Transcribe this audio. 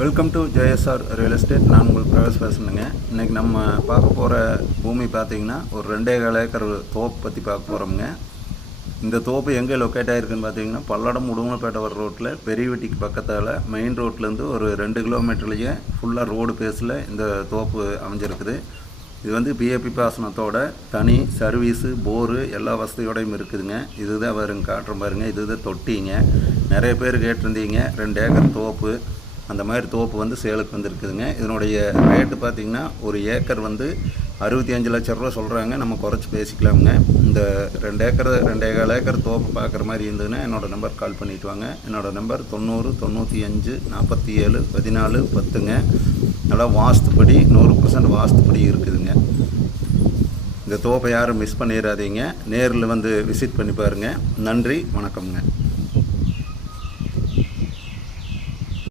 Welcome to JSR real estate. நான் உங்களுக்கு பிரவேஷ் பேசுகிறேங்க. இன்றைக்கி நம்ம பார்க்க போகிற பூமி பார்த்திங்கன்னா ஒரு 2.25 ஏக்கர் தோப்பு பற்றி பார்க்க போகிறோமுங்க. இந்த தோப்பு எங்கே லொக்கேட் ஆகிருக்குன்னு பார்த்தீங்கன்னா பல்லடம் உடுமலைப்பேட்டை வர ரோட்டில் பெரியவெட்டிக்கு பக்கத்தால் மெயின் ரோட்லேருந்து ஒரு 2 கிலோமீட்டர்லேயே ஃபுல்லாக ரோடு பேஸில் இந்த தோப்பு அமைஞ்சிருக்குது. இது வந்து பிஏபி பாசனத்தோட தனி சர்வீஸு போரு எல்லா வசதியோடையும் இருக்குதுங்க. இதுதான் வருங்க காட்டுற பாருங்க. இதுதான் தொட்டிங்க. நிறைய பேர் கேட்டிருந்தீங்க 2 ஏக்கர் தோப்பு, அந்த மாதிரி தோப்பு வந்து சேலுக்கு வந்துருக்குதுங்க. இதனுடைய ரேட்டு பார்த்திங்கன்னா ஒரு ஏக்கர் வந்து 65 லட்ச ரூபா சொல்கிறாங்க. நம்ம குறைச்சி பேசிக்கலாமுங்க. இந்த 2 ஏக்கர் 2.25 ஏக்கர் தோப்பு பார்க்குற மாதிரி இருந்ததுன்னா என்னோடய நம்பர் கால் பண்ணிவிட்டு வாங்க. என்னோடய நம்பர் 90 95 47 14 10ங்க. நல்லா வாஸ்துப்படி 100% வாஸ்துப்படி இருக்குதுங்க. இந்த தோப்பை யாரும் மிஸ் பண்ணிடாதீங்க. நேரில் வந்து விசிட் பண்ணி பாருங்கள். நன்றி, வணக்கம்ங்க.